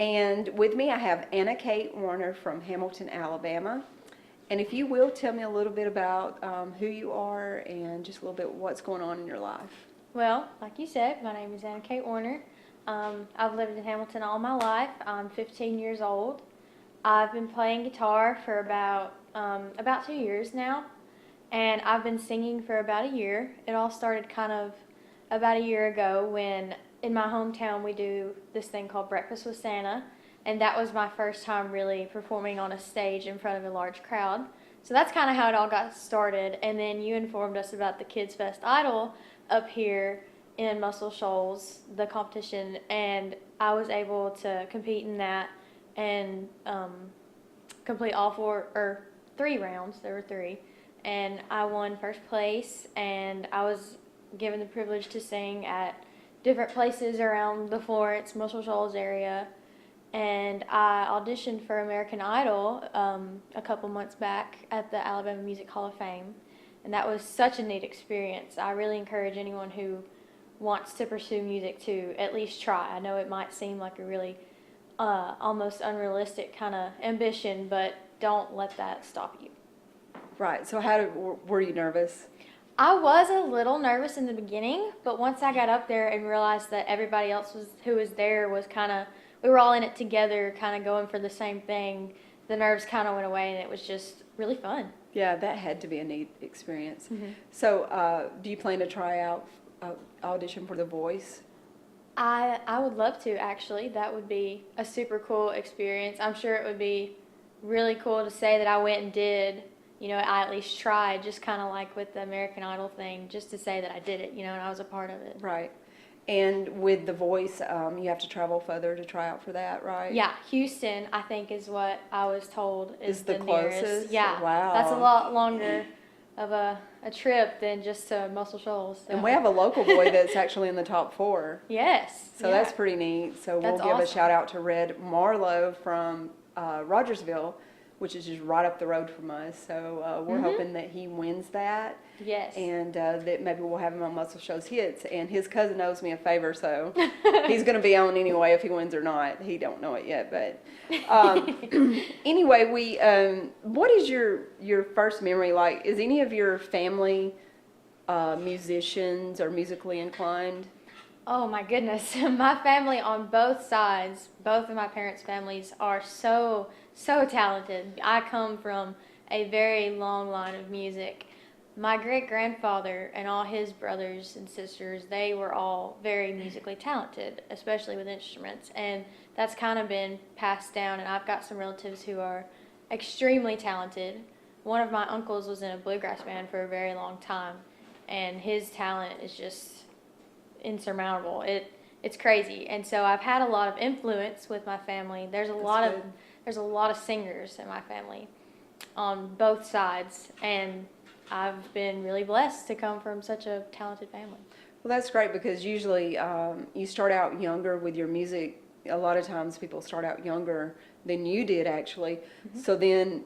And with me I have Anna Kate Warner from Hamilton, Alabama. And if you will, tell me a little bit about who you are and just a little bit what's going on in your life. Well, like you said, my name is Anna Kate Warner. I've lived in Hamilton all my life. I'm 15 years old. I've been playing guitar for about 2 years now, and I've been singing for about a year. It all started kind of about a year ago when in my hometown we do this thing called Breakfast with Santa, and that was my first time really performing on a stage in front of a large crowd. So that's kind of how it all got started, and then you informed us about the Kids Fest Idol up here in Muscle Shoals, the competition, and I was able to compete in that and complete all 3 rounds. There were 3, and I won first place, and I was given the privilege to sing at different places around the Florence, Muscle Shoals area, and I auditioned for American Idol a couple months back at the Alabama Music Hall of Fame, and that was such a neat experience. I really encourage anyone who wants to pursue music to at least try. I know it might seem like a really almost unrealistic kind of ambition, but don't let that stop you. Right. So were you nervous? I was a little nervous in the beginning, but once I got up there and realized that everybody else who was there was we were all in it together, kind of going for the same thing, the nerves kind of went away, and it was just really fun. Yeah, that had to be a neat experience. Mm-hmm. So do you plan to try out audition for The Voice? I would love to, actually. That would be a super cool experience. I'm sure it would be really cool to say that I went and did, I at least tried, just kind of like with the American Idol thing, just to say that I did it, and I was a part of it. Right. And with The Voice, you have to travel further to try out for that, right? Yeah, Houston, I think, is what I was told is the closest? nearest. Yeah, wow. That's a lot longer of a trip than just to Muscle Shoals. So. And we have a local boy that's actually in the top 4. Yes. So that's pretty neat. So we'll give a shout out to Red Marlowe from Rogersville, which is just right up the road from us. So we're hoping that he wins that. Yes. And that maybe we'll have him on Muscle Shoals Hits. And his cousin owes me a favor, so he's going to be on anyway if he wins or not. He don't know it yet, but anyway, what is your first memory like? Is any of your family musicians or musically inclined? Oh my goodness. My family on both sides, both of my parents' families are so talented. I come from a very long line of music. My great-grandfather and all his brothers and sisters, they were all very musically talented, especially with instruments, and that's kind of been passed down, and I've got some relatives who are extremely talented. One of my uncles was in a bluegrass band for a very long time, and his talent is just insurmountable. It's crazy, and so I've had a lot of influence with my family. There's a lot of singers in my family on both sides, and I've been really blessed to come from such a talented family. Well, that's great because usually you start out younger with your music. A lot of times people start out younger than you did, actually. Mm-hmm. So then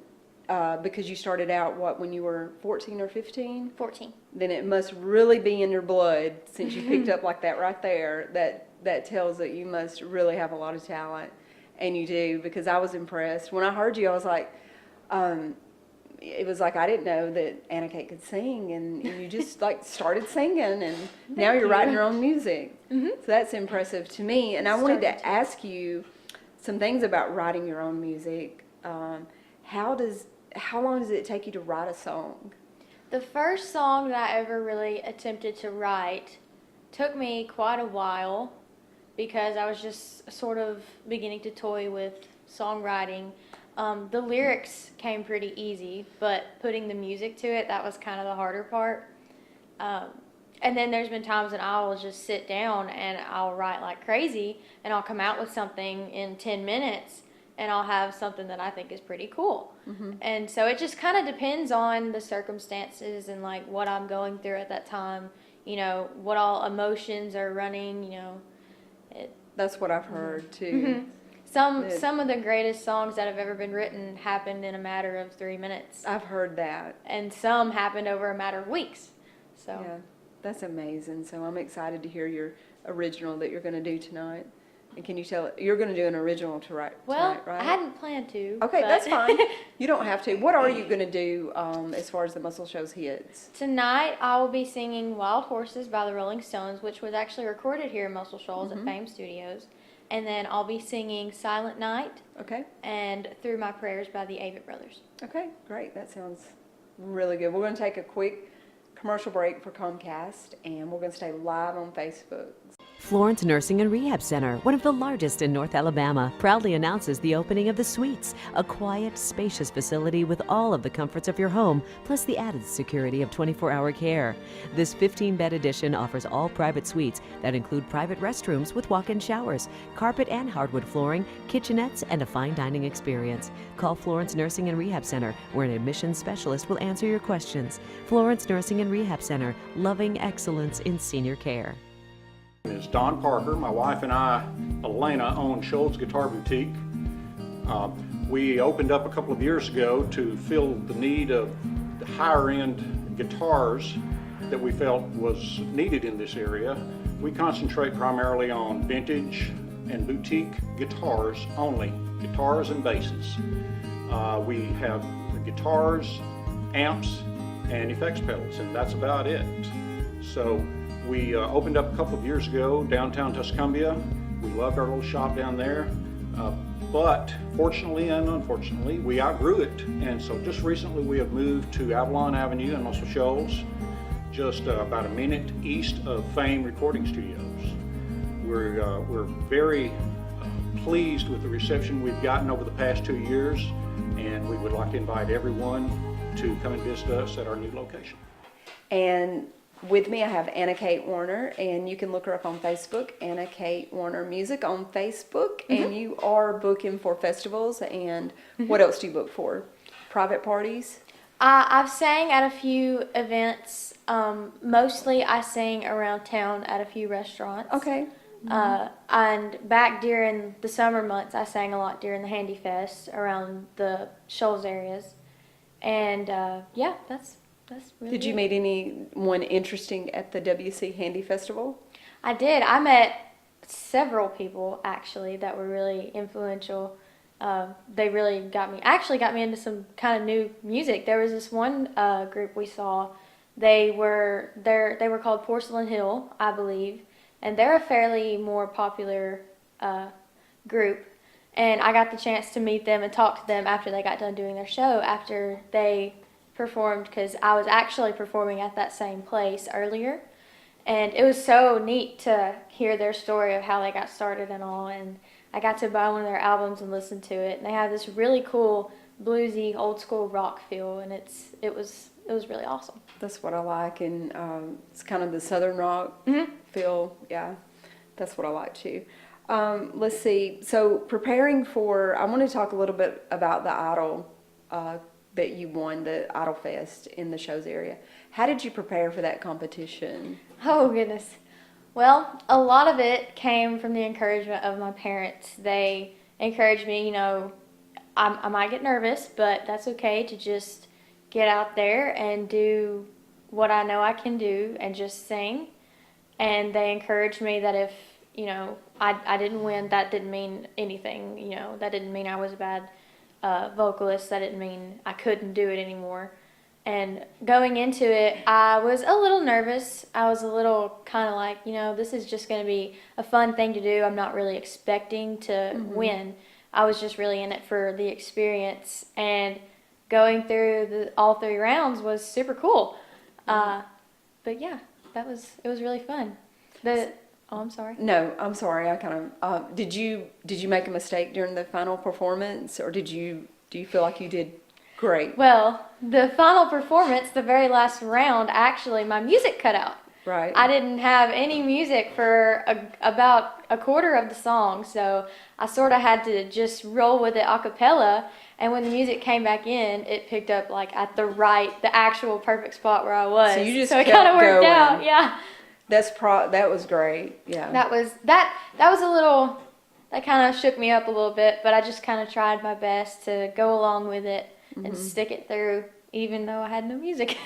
because you started out, when you were 14 or 15? 14. Then it must really be in your blood since you picked up like that right there. That tells that you must really have a lot of talent. And you do, because I was impressed. When I heard you, I was like, it was like I didn't know that Anna Kate could sing, and you just like started singing, and now you're writing your own music. Mm-hmm. So that's impressive to me. And I wanted to ask you some things about writing your own music. How long does it take you to write a song? The first song that I ever really attempted to write took me quite a while because I was just sort of beginning to toy with songwriting. The lyrics came pretty easy, but putting the music to it, that was kind of the harder part. And then there's been times when I will just sit down and I'll write like crazy, and I'll come out with something in 10 minutes, and I'll have something that I think is pretty cool. Mm-hmm. And so it just kind of depends on the circumstances and like what I'm going through at that time, what all emotions are running, That's what I've heard too. Mm-hmm. Some of the greatest songs that have ever been written happened in a matter of 3 minutes. I've heard that. And some happened over a matter of weeks. So yeah, that's amazing. So I'm excited to hear your original that you're going to do tonight. And can you tell, you're going to do an original tonight, right? I hadn't planned to. Okay, but that's fine. You don't have to. What are you going to do as far as the Muscle Shoals hits? Tonight, I will be singing Wild Horses by the Rolling Stones, which was actually recorded here in Muscle Shoals at Fame Studios. And then I'll be singing Silent Night Okay. and Through My Prayers by the Avett Brothers. Okay, great. That sounds really good. We're going to take a quick commercial break for Comcast, and we're going to stay live on Facebook. Florence Nursing and Rehab Center, one of the largest in North Alabama, proudly announces the opening of the Suites, a quiet, spacious facility with all of the comforts of your home, plus the added security of 24-hour care. This 15-bed addition offers all private suites that include private restrooms with walk-in showers, carpet and hardwood flooring, kitchenettes, and a fine dining experience. Call Florence Nursing and Rehab Center, where an admissions specialist will answer your questions. Florence Nursing and Rehab Center, loving excellence in senior care. It's Don Parker. My wife and I, Elena, own Shoals Guitar Boutique. We opened up a couple of years ago to fill the need of the higher end guitars that we felt was needed in this area. We concentrate primarily on vintage and boutique guitars only, guitars and basses. We have the guitars, amps, and effects pedals, and that's about it. So we opened up a couple of years ago downtown Tuscumbia. We loved our little shop down there, but fortunately and unfortunately, we outgrew it. And so just recently we have moved to Avalon Avenue in Muscle Shoals, just about a minute east of Fame Recording Studios. We're very pleased with the reception we've gotten over the past 2 years, and we would like to invite everyone to come and visit us at our new location. And with me, I have Anna Kate Warner, and you can look her up on Facebook, Anna Kate Warner Music on Facebook, and you are booking for festivals, and what else do you book for? Private parties? I've sang at a few events. Mostly I sang around town at a few restaurants. Okay. And back during the summer months, I sang a lot during the Handy Fest around the Shoals areas. And yeah, that's really Did you it. meet anyone interesting at the WC Handy Festival? I did. I met several people actually that were really influential. They really got me into some kind of new music. There was this one group we saw. They were called Porcelain Hill, I believe, and they're a fairly more popular group. And I got the chance to meet them and talk to them after they got done doing their show, after they performed, because I was actually performing at that same place earlier. And it was so neat to hear their story of how they got started and all. And I got to buy one of their albums and listen to it. And they have this really cool bluesy old school rock feel, and it was really awesome. That's what I like, and it's kind of the southern rock feel. Yeah, that's what I like too. Let's see. So preparing for, I want to talk a little bit about the Idol that you won, the Idol Fest in the Shoals area. How did you prepare for that competition? Oh, goodness. Well, a lot of it came from the encouragement of my parents. They encouraged me, I might get nervous, but that's okay to just get out there and do what I know I can do and just sing. And they encouraged me that if, I didn't win, that didn't mean anything, that didn't mean I was a bad vocalist, that didn't mean I couldn't do it anymore. And going into it, I was a little nervous. I was a little kind of like, this is just going to be a fun thing to do. I'm not really expecting to win. I was just really in it for the experience. And going through all 3 rounds was super cool. But yeah, it was really fun. I'm sorry. No, I'm sorry. I kind of did you make a mistake during the final performance, or do you feel like you did great? Well, the final performance, the very last round, actually my music cut out. Right. I didn't have any music for about a quarter of the song, so I sort of had to just roll with it a cappella. And when the music came back in, it picked up like at the actual perfect spot where I was. So you just it kept kind of worked going. out, yeah. That was great. Yeah. That was a little, that kind of shook me up a little bit, but I just kind of tried my best to go along with it and stick it through, even though I had no music.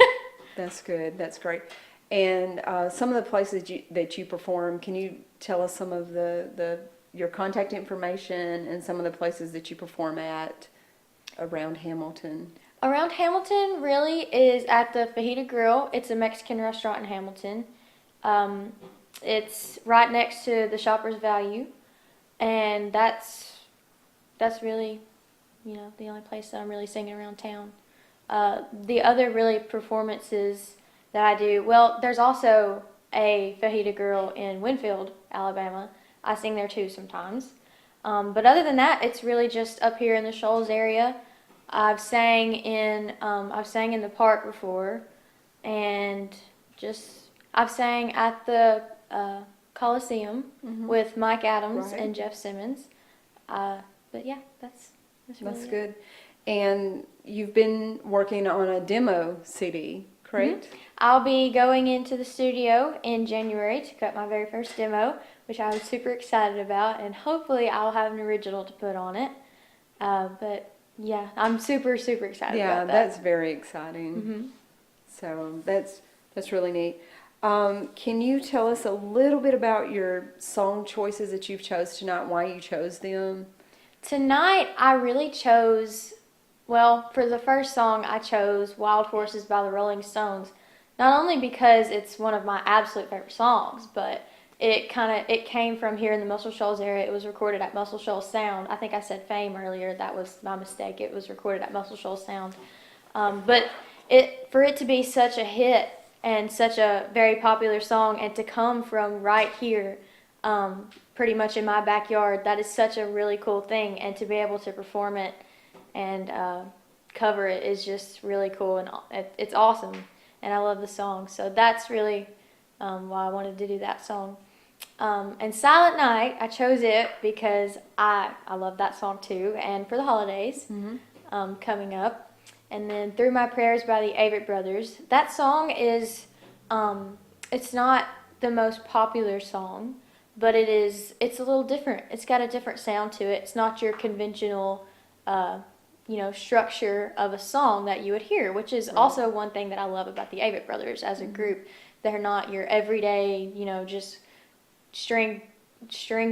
That's good. That's great. And some of the places that you perform, can you tell us some of the your contact information and some of the places that you perform at around Hamilton. Around Hamilton really is at the Fajita Grill. It's a Mexican restaurant in Hamilton. It's right next to the Shoppers Value, and that's really, the only place that I'm really singing around town. The other really performances that I do, well, there's also a Fajita Grill in Winfield, Alabama. I sing there too sometimes. But other than that, it's really just up here in the Shoals area. I've sang in the park before, and I've sang at the Coliseum with Mike Adams and Jeff Simmons. But yeah, that's really That's it. good. And you've been working on a demo CD, correct? I'll be going into the studio in January to cut my very first demo, which I was super excited about, and hopefully I'll have an original to put on it. But yeah, I'm super, super excited Yeah, about that. that's very exciting. So that's really neat. Can you tell us a little bit about your song choices that you've chose tonight, why you chose them? Tonight, I really chose, for the first song, I chose Wild Horses by the Rolling Stones. Not only because it's one of my absolute favorite songs, but it came from here in the Muscle Shoals area. It was recorded at Muscle Shoals Sound. I think I said Fame earlier. That was my mistake. It was recorded at Muscle Shoals Sound. But for it to be such a hit and such a very popular song, and to come from right here, pretty much in my backyard, that is such a really cool thing. And to be able to perform it and cover it is just really cool, and it's awesome. And I love the song, so that's really why I wanted to do that song. And Silent Night, I chose it because I love that song too, and for the holidays coming up. And then Through My Prayers by the Avett Brothers. That song is, it's not the most popular song, but it's a little different. It's got a different sound to it. It's not your conventional, structure of a song that you would hear, which is also one thing that I love about the Avett Brothers as a group. They're not your everyday, just string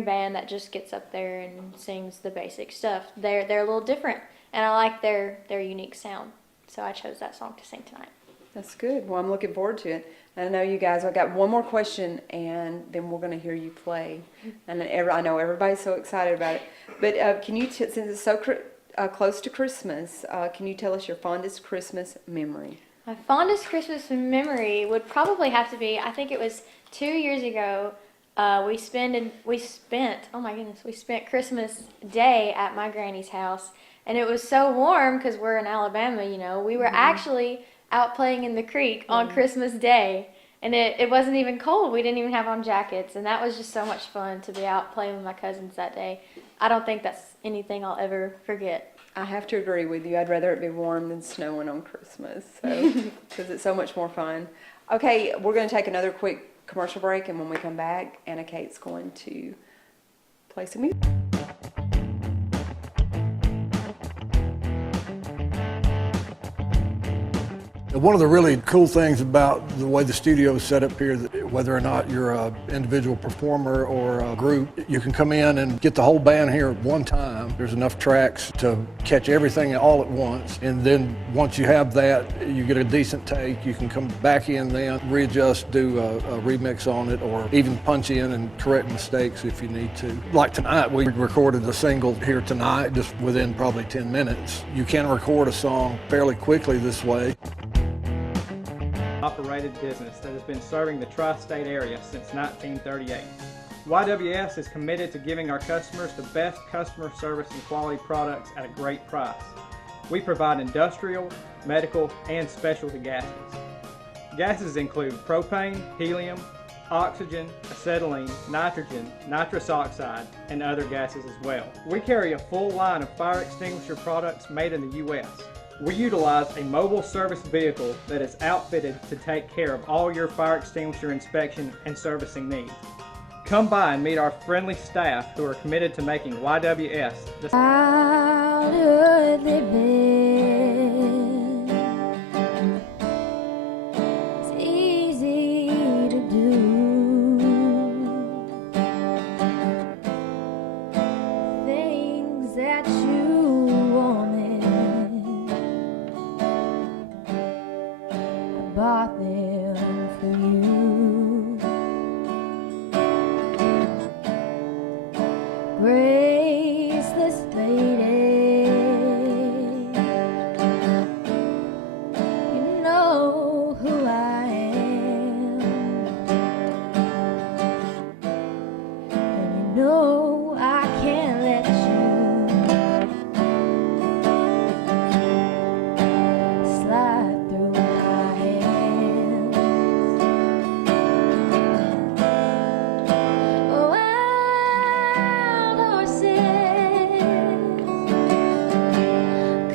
band that just gets up there and sings the basic stuff. They're a little different, and I like their unique sound. So I chose that song to sing tonight. That's good. Well, I'm looking forward to it. And I know you guys, I got one more question, and then we're going to hear you play. And I know everybody's so excited about it. But can you, since it's so close to Christmas, can you tell us your fondest Christmas memory? My fondest Christmas memory would probably have to be, I think it was 2 years ago. We spent Christmas Day at my granny's house, and it was so warm because we're in Alabama. We were actually out playing in the creek on Christmas Day, and it wasn't even cold. We didn't even have on jackets, and that was just so much fun to be out playing with my cousins that day. I don't think that's anything I'll ever forget. I have to agree with you. I'd rather it be warm than snowing on Christmas, because it's so much more fun. Okay, we're going to take another quick commercial break, and when we come back, Anna Kate's going to play some music. One of the really cool things about the way the studio is set up here, that whether or not you're an individual performer or a group, you can come in and get the whole band here at one time. There's enough tracks to catch everything all at once. And then once you have that, you get a decent take. You can come back in then, readjust, do a remix on it, or even punch in and correct mistakes if you need to. Like tonight, we recorded a single here tonight, just within probably 10 minutes. You can record a song fairly quickly this way. Operated business that has been serving the tri-state area since 1938. YWS is committed to giving our customers the best customer service and quality products at a great price. We provide industrial, medical, and specialty gases. Gases include propane, helium, oxygen, acetylene, nitrogen, nitrous oxide, and other gases as well. We carry a full line of fire extinguisher products made in the U.S. We utilize a mobile service vehicle that is outfitted to take care of all your fire extinguisher inspection and servicing needs. Come by and meet our friendly staff who are committed to making YWS the childhood living. It's easy to do. that you wanted. I bought them for you. Graceless lady, you know who I am, and you know I can't let you slide through my hands. Oh, wild horses,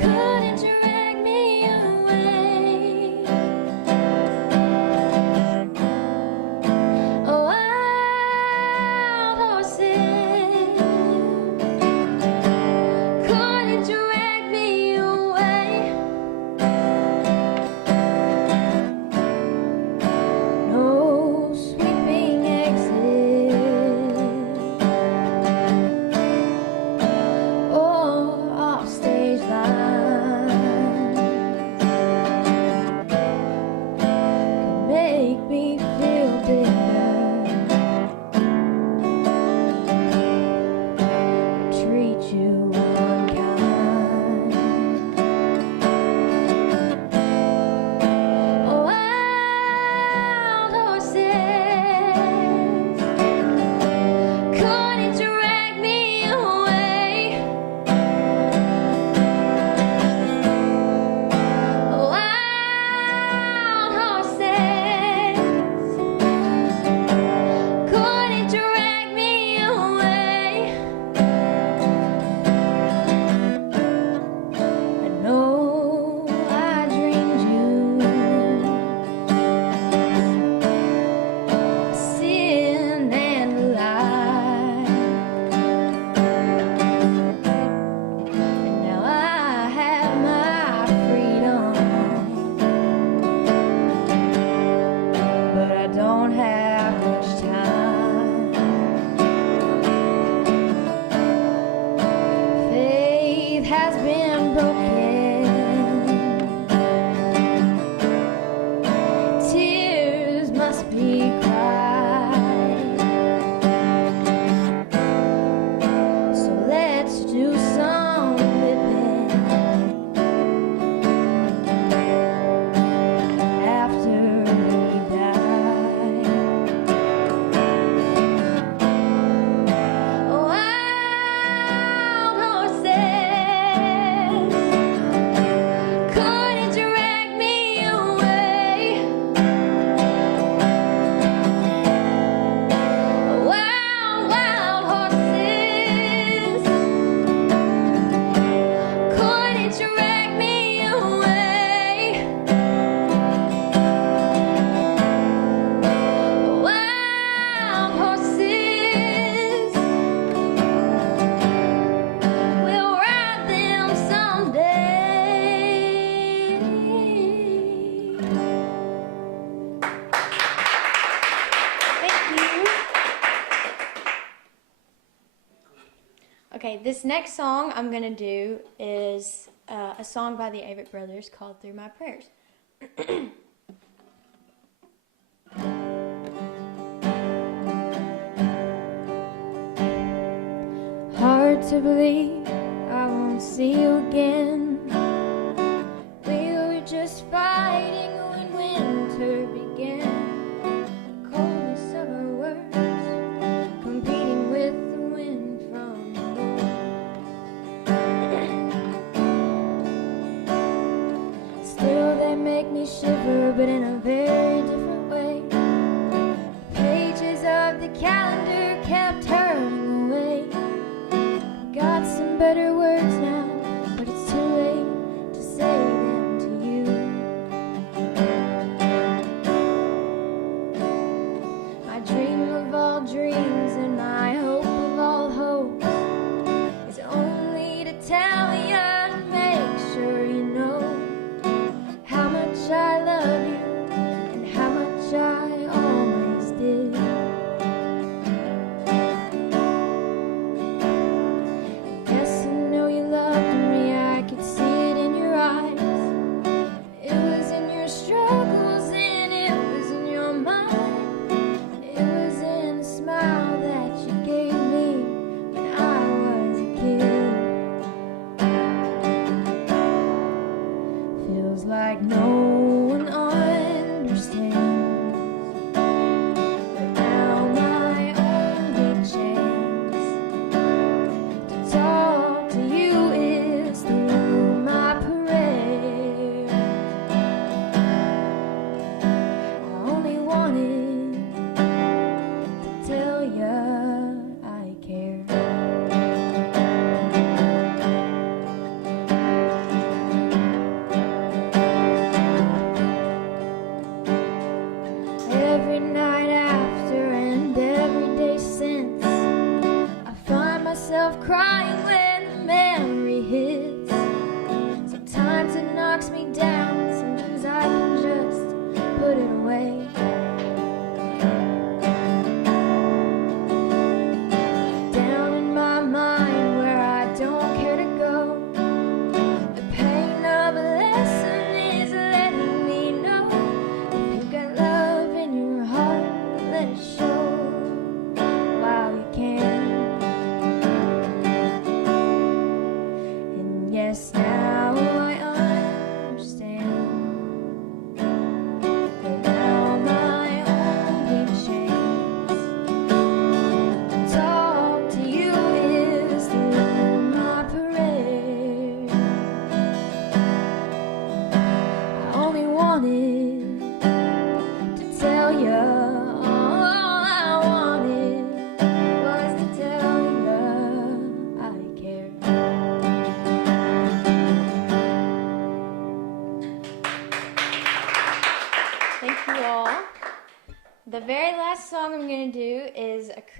couldn't drag me away. Oh, wild horses, couldn't drag me away. No sweeping exit or offstage line could make me feel bitter, treat you unkind. Oh, wild horses, couldn't drag me away. Oh, wild horses, couldn't drag me away. I know I dreamed you sin and lie, and now I have my freedom, but I don't have much time. Faith has been broken, tears must be cried. So let's do some living after we die. Oh, wild horses, couldn't drag me away. Wild, wild horses, couldn't drag me away. Wild horses, we'll ride them someday. Thank you. Okay, this next song I'm gonna do is a song by the Avett Brothers called "Through My Prayers." Hard to believe I won't see you again. We were just fighting when winter began. The coldness of our words competing with the wind from the north. Still they make me shiver, but in a very different way. The pages of the calendar kept turning away. Got some better words now, but it's too late to say them to you. My dream of all dreams and my hope of all hopes is only to tell you and make sure you know how much I love you and how much I always did. Yes, I know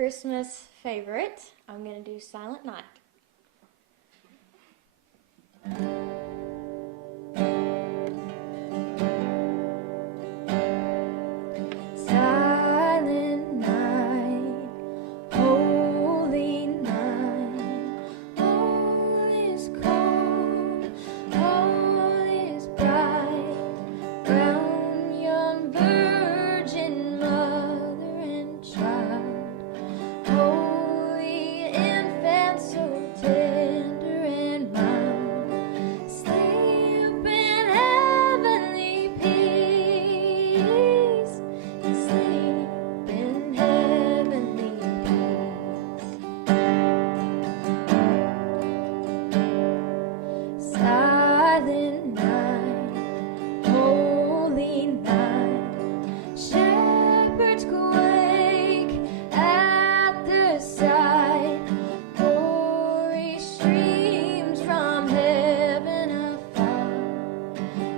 Christmas favorite, I'm going to do Silent Night. Silent night, holy night, all is calm, all is bright, round yon virgin mother and child, holy infant so tender and mild, sleep in heavenly peace, sleep in heavenly peace. Silent night, holy night, shepherds quake at the sight, glory streams from heaven afar,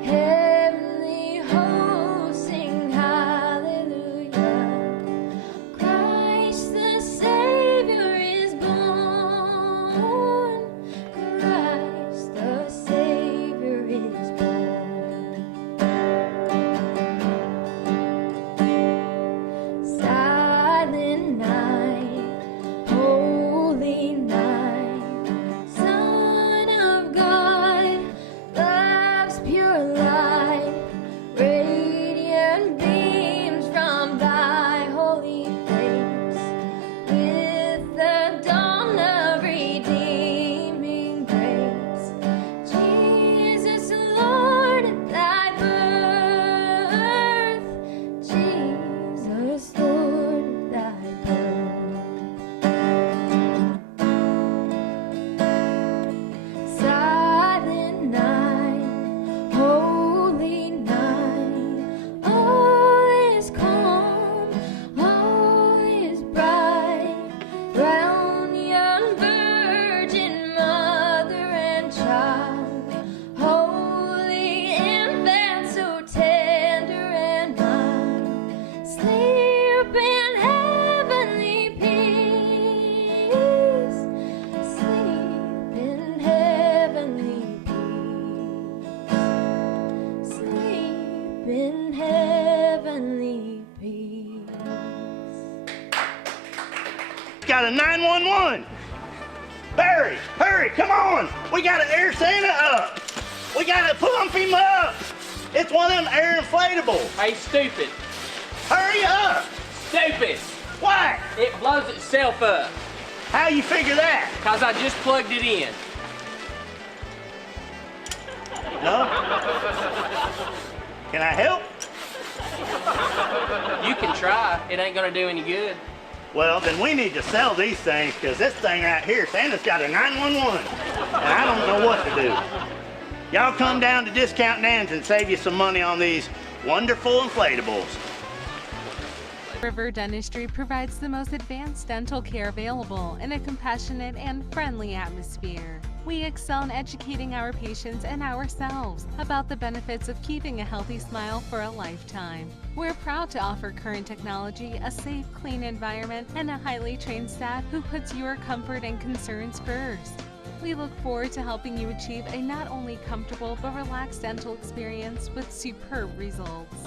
heavenly hosts sing hallelujah, Christ the Savior is born, Christ the Savior is born. Silent night, holy night, Son of God, love's pure light, radiant beams from thy holy face, with the dawn of redeeming grace. Jesus, Lord, at thy birth, Jesus, Lord, at thy birth. Silent night, holy night, all is calm, all is bright, round yon virgin mother and child, holy infant so tender and mild, sleep in heavenly peace, sleep in heavenly peace, sleep in heavenly peace. Got a 911. Barry, hurry, come on. We got to air Santa up. We got to pump him up. It's one of them air inflatables. Hey, stupid. Hurry up. Stupid. Why? It blows itself up. How you figure that? Cause I just plugged it in. No? Can I help? You can try. It ain't gonna do any good. Well, then we need to sell these things because this thing right here, Santa's got a 911. And I don't know what to do. Y'all come down to Discount Dan's and save you some money on these wonderful inflatables. River Dentistry provides the most advanced dental care available in a compassionate and friendly atmosphere. We excel in educating our patients and ourselves about the benefits of keeping a healthy smile for a lifetime. We're proud to offer current technology, a safe, clean environment, and a highly trained staff who puts your comfort and concerns first. We look forward to helping you achieve a not only comfortable but relaxed dental experience with superb results.